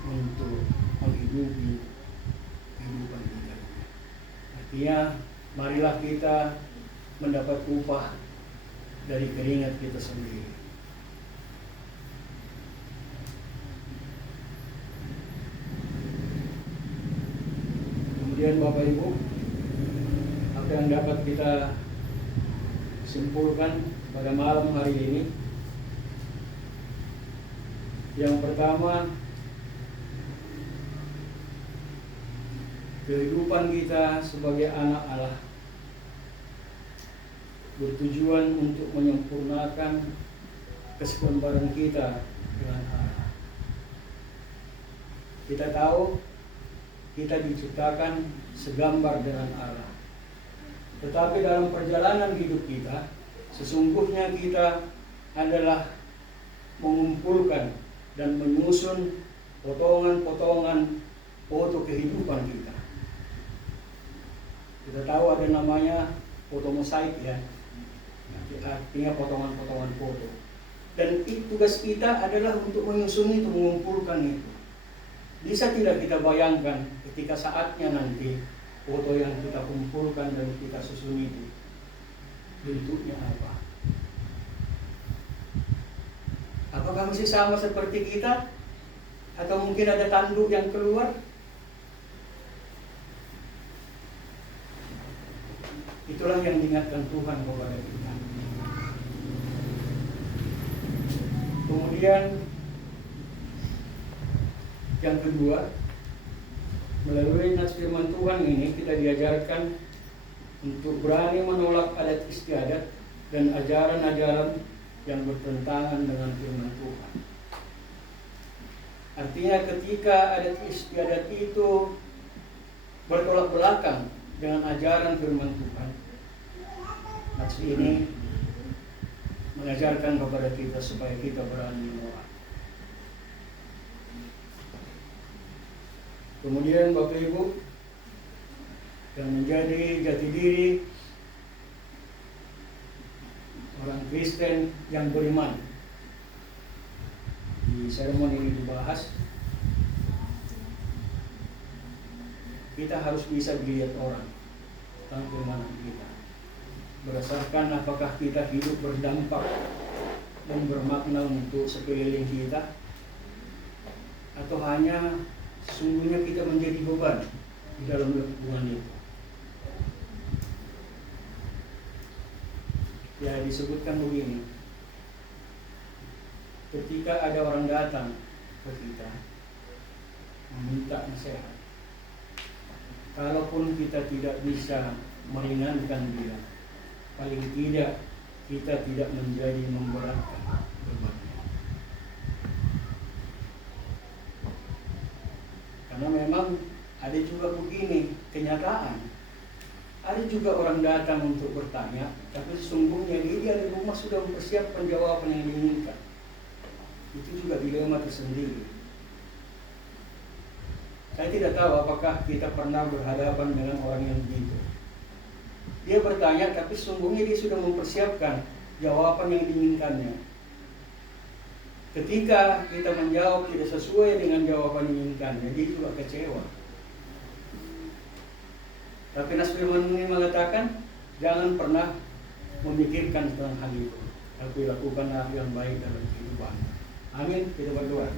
untuk menghidupi kehidupan kita. Artinya, marilah kita mendapat upah dari keringat kita sendiri. Kemudian Bapak Ibu, apa yang dapat kita simpulkan pada malam hari ini? Yang pertama, kehidupan kita sebagai anak Allah bertujuan untuk menyempurnakan keseimbangan kita dengan Allah. Kita tahu kita diciptakan segambar dengan Allah. Tetapi dalam perjalanan hidup kita, sesungguhnya kita adalah mengumpulkan dan menyusun potongan-potongan foto kehidupan kita. Kita tahu ada namanya foto mosaik ya, artinya potongan-potongan foto. Dan tugas kita adalah untuk menyusun itu, mengumpulkan itu. Bisa tidak kita bayangkan ketika saatnya nanti foto yang kita kumpulkan dan kita susun itu bentuknya apa? Apakah masih sama seperti kita? Atau mungkin ada tanduk yang keluar? Itulah yang diingatkan Tuhan kepada kita. Kemudian yang kedua, melalui nas firman Tuhan ini kita diajarkan untuk berani menolak adat istiadat dan ajaran-ajaran yang bertentangan dengan firman Tuhan. Artinya ketika adat istiadat itu bertolak belakang dengan ajaran firman Tuhan, nas ini mengajarkan kepada kita supaya kita berani menolak. Kemudian Bapak Ibu yang menjadi jati diri orang Kristen yang beriman, di sermon ini dibahas, kita harus bisa dilihat orang tentang keimanan kita berdasarkan apakah kita hidup berdampak dan bermakna untuk sekeliling kita, atau hanya sesungguhnya kita menjadi beban di dalam hubungan itu. Ya, disebutkan begini, ketika ada orang datang ke kita meminta nasihat, kalaupun kita tidak bisa meringankan dia, paling tidak kita tidak menjadi memberatkan bebannya. Karena memang ada juga begini kenyataan, ada juga orang datang untuk bertanya, tapi sesungguhnya dia di rumah sudah mempersiapkan jawaban yang diinginkan. Itu juga dilema tersendiri. Saya tidak tahu apakah kita pernah berhadapan dengan orang yang begitu. Dia bertanya, tapi sesungguhnya dia sudah mempersiapkan jawaban yang diinginkannya. Ketika kita menjawab tidak sesuai dengan jawaban yang diinginkannya, dia juga kecewa. Tapi nas firman ini mengatakan, jangan pernah memikirkan tentang hal itu, tapi lakukanlah yang baik dalam kehidupan. Amin. Kita berdoa.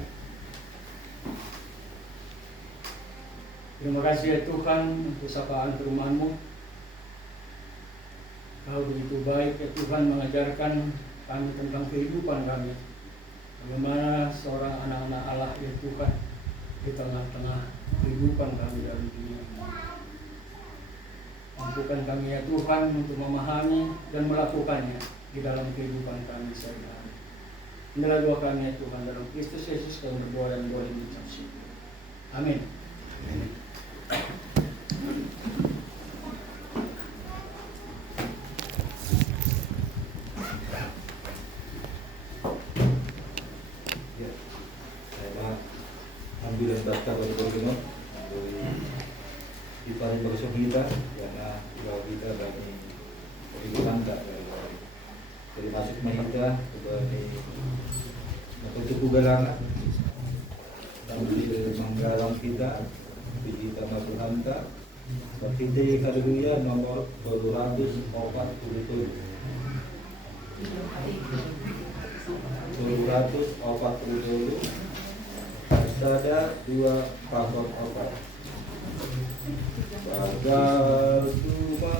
Terima kasih ya Tuhan untuk sapaan firman-Mu. Kau begitu baik ya Tuhan mengajarkan kami tentang kehidupan kami. Bagaimana seorang anak-anak Allah ya Tuhan di tengah-tengah kehidupan kami dalam dunia ini. Mampukan kami ya Tuhan untuk memahami dan melakukannya di dalam kehidupan kami sehari-hari. Inilah doa kami ya Tuhan, dalam Kristus Yesus kami berdoa dan boleh mengucap syukur. Amin. Ambil dan baca pada Borgino di paling bagus kita karena kalau kita dari kehidupan tak dari masuk mahita dari cukup galang dan dari menggalang kita kita masuk hanta kita kategori nomor 247 ada 2 pasal opat bagal cuma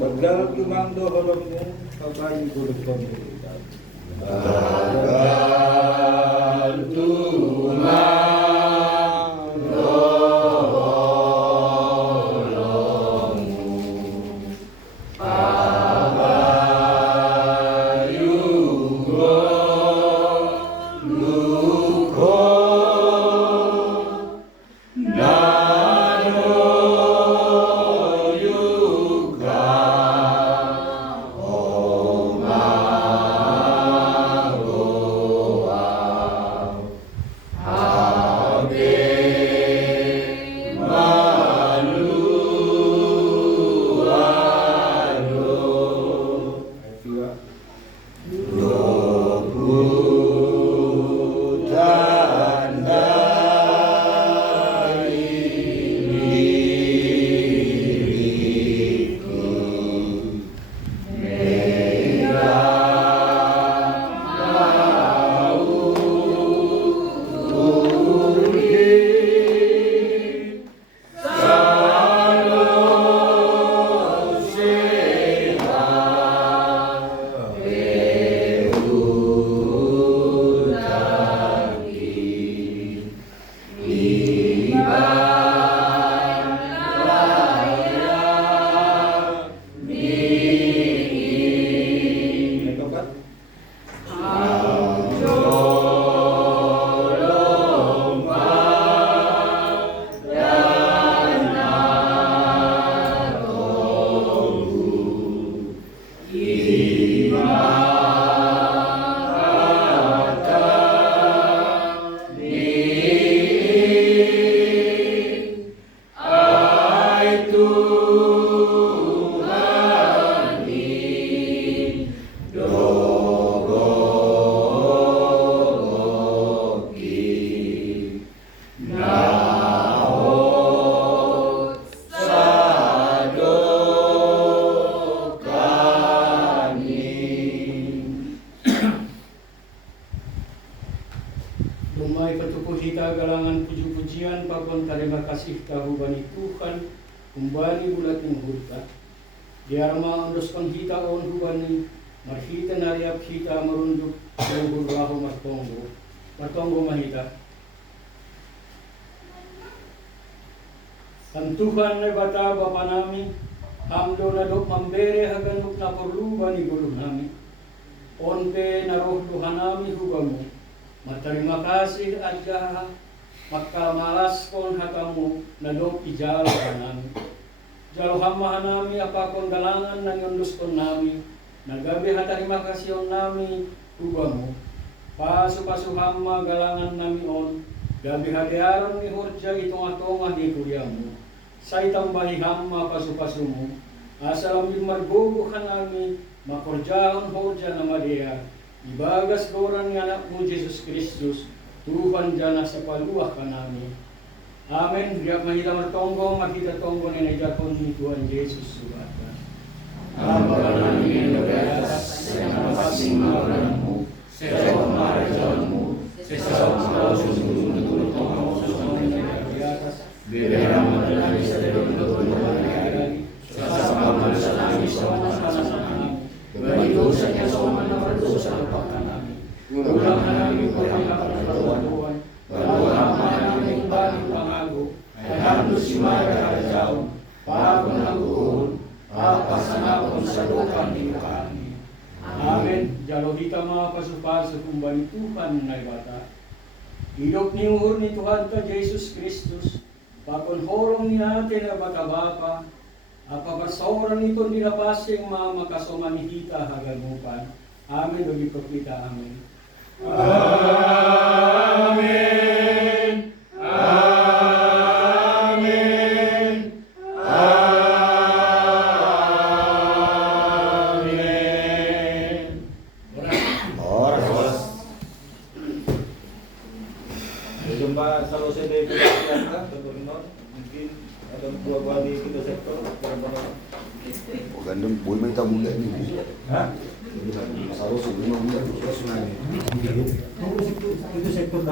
bagal cuma doholongmu kabai buruk pemerintah bagal cuma Kung may patupuhita galangan puji-pujian pakon terima kasih kahubani Tuhan kumbani bulat ng hurta. Diarma andoskan hita on hubani marhita nariap hita marunduk luhur raho martonggo mahita. Ang Tuhan na bata bapa namin, hamdo na dok mambere haganuk na porluba ni guru namin. Onpe na roh Tuhan namin hubamu, materima kasih aja makamalas kon hatamu na dok ijalo namin. Jalo hama namin apakon galangan na yundus kon namin, nagabi hatarima kasih on namin hubamu. Pasu-pasu hama galangan namin on, gabi hadiaran ni horja itong atong di kuriamu. Sa itambahi hama pasu-pasumu, asalam margogo kanami, makorjaon horja na madea, ibagas doran ng anak mo Jesus Kristus, Tuhan jana sa paluah kanami. Amen. Biyak mahita martonggo, makita tonggo ni najakon ni Tuhan Yesus subhata. Ama namin na belas, sa napasing mawalanmu, sa pamarajanmu, sa pamarajanmu, Bibirang madalangin sa dalawang nangyari, sa sabaman sa langit sa namin, balidosan niya sa manapalusan ng pagkanami. Ulang namin ko ang pagkatuan, baluhama namin baging pangago, ay hamdo si Mara Rajaw, pakon ang uon, papasanakon sa lukan ni kami. Amen. Jalo kita mga pasu-pasu kumbani Tuhan na bata. Hidop ni uhur ni Tuhan ta Jesus Kristus. Pakon horong ni natin na bata-bapa, apapasoran ito nilapasing mga makasomanihita hagagupan. Amen. Dogi kita. Amen. Amen. Amen. Amen. Oras. Jumpa selalu saya dari pihak mungkin ada dua di kita sektor. Gandum boy may tamuga ni. Hah? Saro sa lima bulan. Itu sektor